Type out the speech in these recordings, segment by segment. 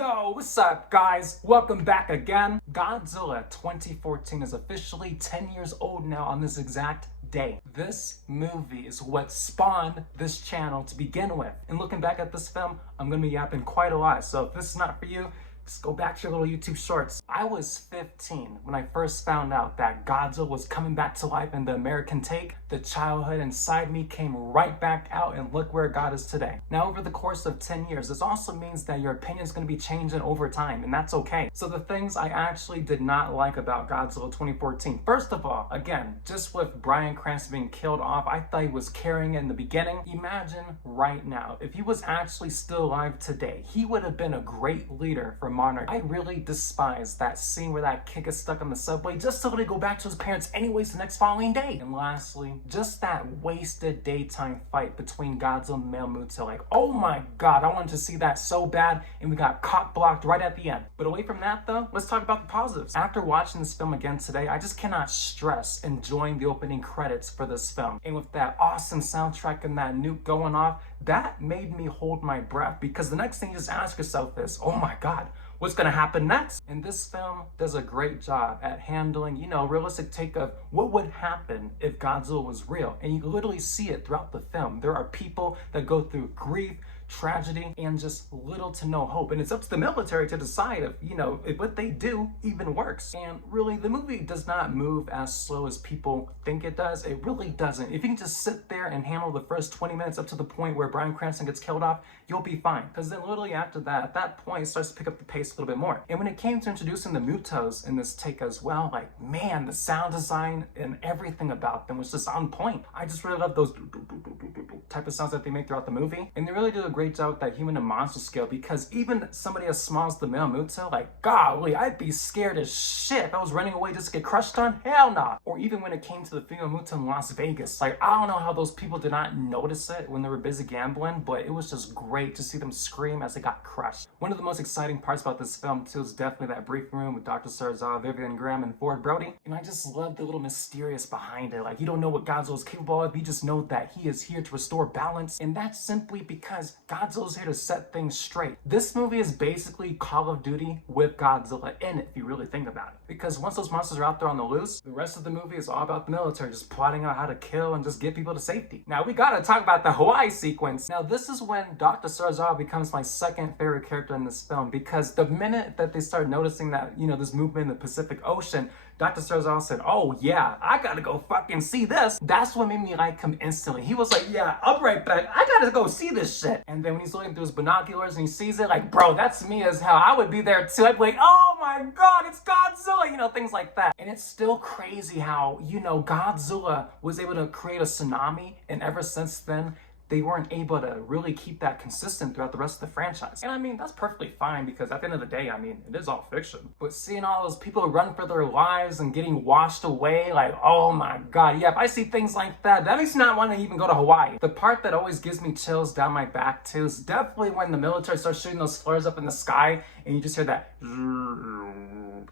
Yo, what's up guys? Welcome back again. Godzilla 2014 is officially 10 years old now on this exact day. This movie is what spawned this channel to begin with. And looking back at this film, I'm gonna be yapping quite a lot. So if this is not for you, just go back to your little YouTube shorts. I was 15 when I first found out that Godzilla was coming back to life in the American take. The childhood inside me came right back out, and look where it got us today. Now, over the course of 10 years, this also means that your opinion is going to be changing over time, and that's okay. So the things I actually did not like about Godzilla 2014. First of all, again, just with Bryan Cranston being killed off, I thought he was carrying it in the beginning. Imagine right now, if he was actually still alive today, he would have been a great leader for Monarch. I really despise that scene where that kid gets stuck on the subway just so they go back to his parents anyways the next following day. And lastly, just that wasted daytime fight between Godzilla and Male Muto. Like, oh my god, I wanted to see that so bad, and we got cock blocked right at the end. But away from that though, let's talk about the positives. After watching this film again today, I just cannot stress enjoying the opening credits for this film. And with that awesome soundtrack and that nuke going off, that made me hold my breath, because the next thing you just ask yourself is, oh my god, what's gonna happen next? And this film does a great job at handling, realistic take of what would happen if Godzilla was real. And you literally see it throughout the film. There are people that go through grief, tragedy, and just little to no hope. And it's up to the military to decide if what they do even works. And really, the movie does not move as slow as people think it does. It really doesn't. If you can just sit there and handle the first 20 minutes up to the point where Bryan Cranston gets killed off, you'll be fine. Because then literally after that, at that point, it starts to pick up the pace a little bit more. And when it came to introducing the Mutos in this take as well, like, man, the sound design and everything about them was just on point. I just really love those type of sounds that they make throughout the movie. And they really do a great job with that human to monster scale, because even somebody as small as the Male Muto, like, golly, I'd be scared as shit if I was running away just to get crushed on. Hell nah. Or even when it came to the female Muto in Las Vegas, like, I don't know how those people did not notice it when they were busy gambling, but it was just great to see them scream as they got crushed. One of the most exciting parts about this film too is definitely that briefing room with Dr. Sarzaw, Vivian Graham, and Ford Brody. And I just love the little mysterious behind it. Like, you don't know what Godzilla is capable of, you just know that he is here to restore balance. And that's simply because Godzilla's here to set things straight. This movie is basically Call of Duty with Godzilla in it, if you really think about it. Because once those monsters are out there on the loose, the rest of the movie is all about the military just plotting out how to kill and just get people to safety. Now, we gotta talk about the Hawaii sequence. Now, this is when Dr. Sarzaw becomes my second favorite character in this film, because the minute that they start noticing that, this movement in the Pacific Ocean, Dr. Sarzaw said, oh yeah, I gotta go fucking see this. That's what made me like him instantly. He was like, yeah, I'll be right back. I gotta go see this shit. And then when he's looking through his binoculars and he sees it, like, bro, that's me as hell. I would be there too. I'd be like, oh my god, it's Godzilla, things like that. And it's still crazy how, Godzilla was able to create a tsunami, and ever since then, they weren't able to really keep that consistent throughout the rest of the franchise. And I mean, that's perfectly fine, because at the end of the day, it is all fiction. But seeing all those people run for their lives and getting washed away, like, oh my god, yeah, if I see things like that, that makes me not want to even go to Hawaii. The part that always gives me chills down my back too is definitely when the military starts shooting those flares up in the sky, and you just hear that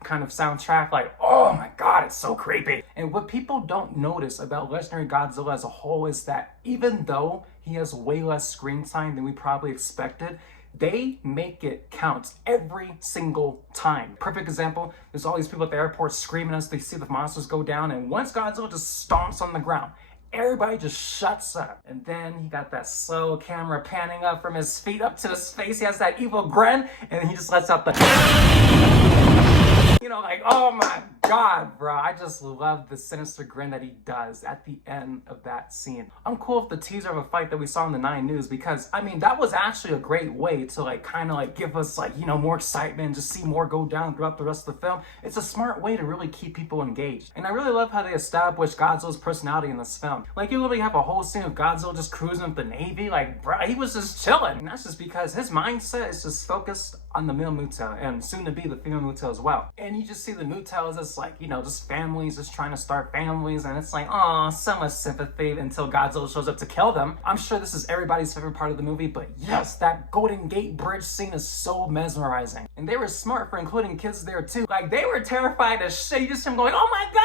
kind of soundtrack, like, oh my god, it's so creepy. And what people don't notice about Legendary Godzilla as a whole is that even though he has way less screen time than we probably expected, they make it count every single time. Perfect example, there's all these people at the airport screaming as they see the monsters go down, and once Godzilla just stomps on the ground, everybody just shuts up. And then he got that slow camera panning up from his feet up to his face. He has that evil grin, and then he just lets out the like, oh my god, bro. I just love the sinister grin that he does at the end of that scene. I'm cool with the teaser of a fight that we saw in the 9 News, because, that was actually a great way to, kind of give us, more excitement, just see more go down throughout the rest of the film. It's a smart way to really keep people engaged. And I really love how they established Godzilla's personality in this film. Like, you literally have a whole scene of Godzilla just cruising with the Navy. Like, bro, he was just chilling. And that's just because his mindset is just focused on the Male Muto, and soon to be the female Muto as well. And you just see the Muto as this like, just families just trying to start families, and it's like, oh, so much sympathy until Godzilla shows up to kill them. I'm sure this is everybody's favorite part of the movie, but yes, that Golden Gate Bridge scene is so mesmerizing. And they were smart for including kids there too. Like, they were terrified as shit. You just see them going, oh my god,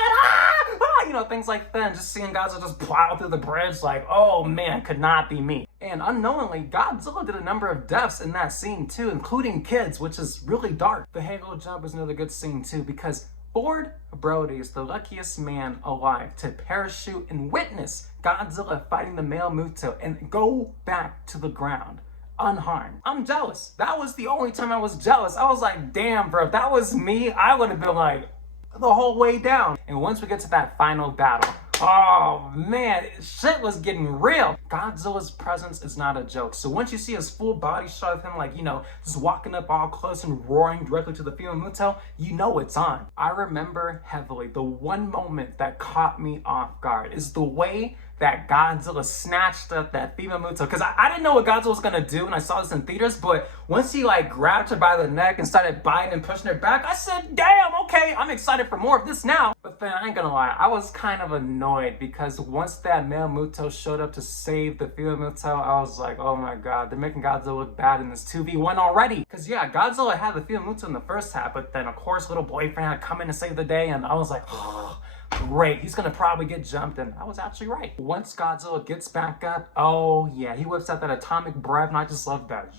things like that, and just seeing Godzilla just plow through the bridge, like, oh man, could not be me. And unknowingly, Godzilla did a number of deaths in that scene too, including kids, which is really dark. The Halo jump is another good scene too, because Ford Brody is the luckiest man alive to parachute and witness Godzilla fighting the male Muto and go back to the ground unharmed. I'm jealous. That was the only time I was jealous. I was like, damn, bro, if that was me, I would have been like, the whole way down. And once we get to that final battle, oh man, shit was getting real. Godzilla's presence is not a joke. So once you see his full body shot of him, like, just walking up all close and roaring directly to the female Muto, you know it's on. I remember heavily the one moment that caught me off guard is the way that Godzilla snatched up that female Muto. Because I didn't know what Godzilla was gonna do when I saw this in theaters, but once he like grabbed her by the neck and started biting and pushing her back, I said, damn, okay, I'm excited for more of this now. But then I ain't gonna lie, I was kind of annoyed because once that male Muto showed up to save the female Muto, I was like, oh my god, they're making Godzilla look bad in this 2v1 already. Because yeah, Godzilla had the female Muto in the first half, but then of course little boyfriend had to come in to save the day, and I was like, oh, great, he's gonna probably get jumped, and I was actually right. Once Godzilla gets back up, oh yeah, he whips out that atomic breath, and I just love that.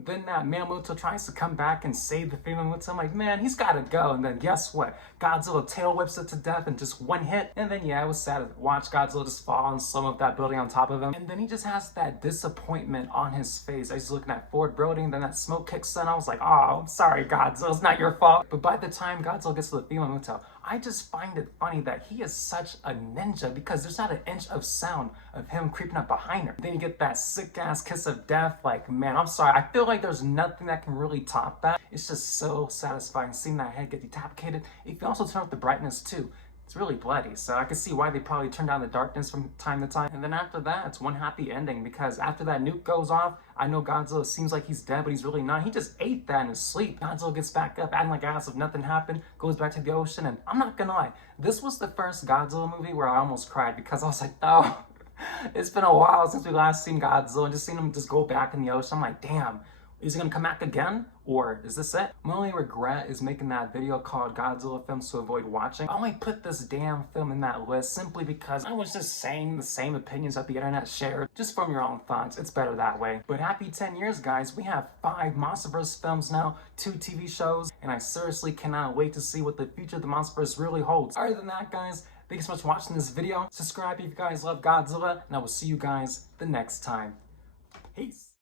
Then that male Muto tries to come back and save the female Muto. I'm like, man, he's gotta go. And then guess what? Godzilla tail whips it to death in just one hit. And then yeah, it was sad to watch Godzilla just fall and some of that building on top of him. And then he just has that disappointment on his face. I was looking at Ford Brody, and then that smoke kicks in. I was like, oh, I'm sorry, Godzilla, it's not your fault. But by the time Godzilla gets to the female Muto, I just find it funny that he is such a ninja because there's not an inch of sound of him creeping up behind her. Then you get that sick ass kiss of death. Like, man, I'm sorry. I feel like there's nothing that can really top that. It's just so satisfying seeing that head get decapitated. If you also turn up the brightness too, it's really bloody, so I can see why they probably turn down the darkness from time to time. And then after that, it's one happy ending, because after that nuke goes off, I know Godzilla seems like he's dead, but he's really not. He just ate that in his sleep. Godzilla gets back up, acting like ass if nothing happened, goes back to the ocean, and I'm not gonna lie, this was the first Godzilla movie where I almost cried, because I was like, oh, it's been a while since we last seen Godzilla, and just seeing him just go back in the ocean, I'm like, damn. Is he gonna come back again? Or is this it? My only regret is making that video called Godzilla films to avoid watching. I only put this damn film in that list simply because I was just saying the same opinions that the internet shared. Just from your own thoughts, it's better that way. But happy 10 years, guys. We have 5 Monsterverse films now, 2 TV shows, and I seriously cannot wait to see what the future of the Monsterverse really holds. Other than that, guys, thanks so much for watching this video. Subscribe if you guys love Godzilla, and I will see you guys the next time. Peace.